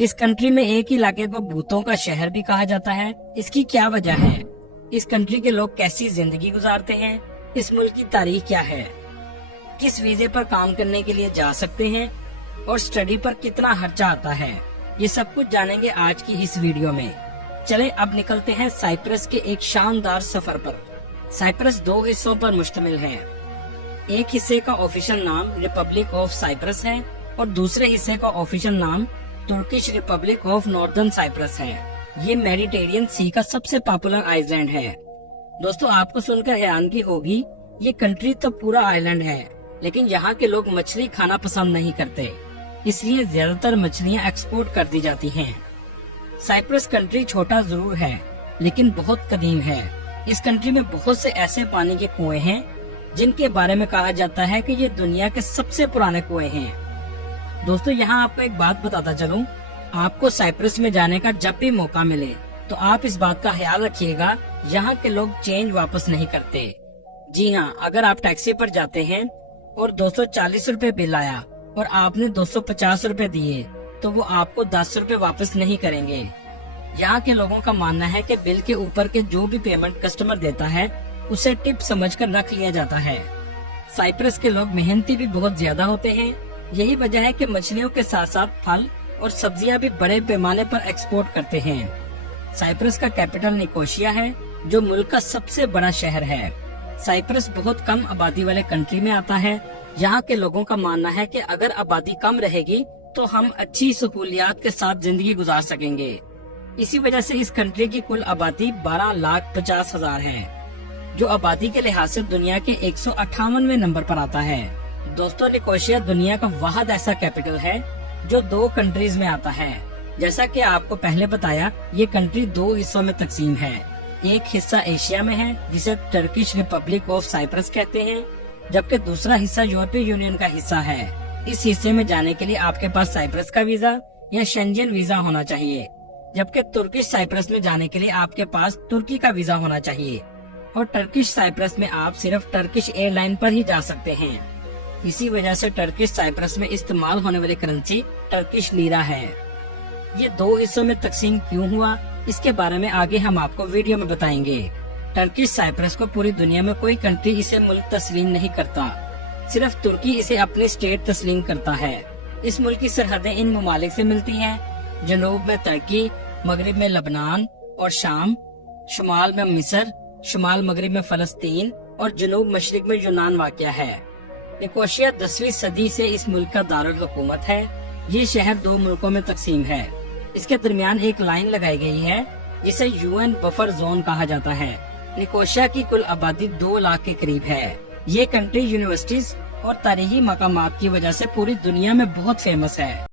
इस कंट्री में एक ही इलाके को भूतों का शहर भी कहा जाता है। इसकी क्या वजह है? इस कंट्री के लोग कैसी जिंदगी गुजारते हैं? इस मुल्क की तारीख क्या है? किस वीजे पर काम करने के लिए जा सकते हैं और स्टडी पर कितना खर्चा आता है? ये सब कुछ जानेंगे आज की इस वीडियो में। चले अब निकलते हैं साइप्रस के एक शानदार सफर पर। साइप्रस 2 हिस्सों पर मुश्तमिल है। एक हिस्से का ऑफिशियल नाम रिपब्लिक ऑफ साइप्रस है और दूसरे हिस्से का ऑफिशियल नाम Turkish republic of northern Cyprus है। ये मेडिटेरियन सी का सबसे पॉपुलर आइलैंड है। दोस्तों, आपको सुनकर हैरानगी होगी, ये कंट्री तो पूरा आइलैंड है, लेकिन यहाँ के लोग मछली खाना पसंद नहीं करते, इसलिए ज्यादातर मछलियाँ एक्सपोर्ट कर दी जाती हैं। साइप्रस कंट्री छोटा जरूर है, लेकिन बहुत कदीम है। इस कंट्री में बहुत से ऐसे पानी के कुएं हैं जिनके बारे में कहा जाता है कि ये दुनिया के सबसे पुराने कुएं हैं। दोस्तों, यहाँ आपको एक बात बताता चलूं, आपको साइप्रस में जाने का जब भी मौका मिले तो आप इस बात का ख्याल रखिएगा, यहाँ के लोग चेंज वापस नहीं करते। जी हाँ, अगर आप टैक्सी पर जाते हैं और 240 रुपए बिल आया और आपने 250 रुपए दिए तो वो आपको 10 रुपए वापस नहीं करेंगे। यहाँ के लोगों का मानना है कि बिल के ऊपर के जो भी पेमेंट कस्टमर देता है उसे टिप समझकर रख लिया जाता है। साइप्रस के लोग मेहनती भी बहुत ज्यादा होते हैं। यही वजह है कि मछलियों के साथ साथ फल और सब्जियां भी बड़े पैमाने पर एक्सपोर्ट करते हैं। साइप्रस का कैपिटल निकोशिया है, जो मुल्क का सबसे बड़ा शहर है। साइप्रस बहुत कम आबादी वाले कंट्री में आता है। यहाँ के लोगों का मानना है कि अगर आबादी कम रहेगी तो हम अच्छी सहूलियात के साथ जिंदगी गुजार सकेंगे। इसी वजह से इस कंट्री की कुल आबादी 12,50,000 है, जो आबादी के लिहाज से दुनिया के 158वें नंबर पर आता है। दोस्तों, निकोशिया दुनिया का वाहिद ऐसा कैपिटल है जो 2 कंट्रीज में आता है। जैसा कि आपको पहले बताया, ये कंट्री 2 हिस्सों में तकसीम है। एक हिस्सा एशिया में है जिसे टर्किश रिपब्लिक ऑफ साइप्रस कहते हैं, जबकि दूसरा हिस्सा यूरोपीय यूनियन का हिस्सा है। इस हिस्से में जाने के लिए आपके पास साइप्रस का वीजा या शेंजन वीजा होना चाहिए, जबकि तुर्किश साइप्रस में जाने के लिए आपके पास तुर्की का वीजा होना चाहिए और टर्किश साइप्रस में आप सिर्फ टर्किश एयरलाइन पर ही जा सकते हैं। इसी वजह से टर्किश साइप्रस में इस्तेमाल होने वाली करेंसी टर्किश लीरा है। ये 2 हिस्सों में तकसीम क्यों हुआ, इसके बारे में आगे हम आपको वीडियो में बताएंगे। टर्किश साइप्रस को पूरी दुनिया में कोई कंट्री इसे मुल्क तस्लीम नहीं करता, सिर्फ तुर्की इसे अपनी स्टेट तस्लीम करता है। इस मुल्क की सरहदें इन ममालिक से मिलती हैं। जनूब में तुर्की, मगरिब में लबनान और शाम, शुमाल में मिस्र, शुमाल मगरिब में फलस्तीन और जनूब मशरिक में यूनान वाक़या है। निकोशिया 10वीं सदी से इस मुल्क का दारुल हुकूमत है। ये शहर 2 मुल्कों में तकसीम है। इसके दरमियान एक लाइन लगाई गई है जिसे यूएन बफर जोन कहा जाता है। निकोशिया की कुल आबादी 2 लाख के करीब है। ये कंट्री यूनिवर्सिटीज और तारीखी मकामात की वजह से पूरी दुनिया में बहुत फेमस है।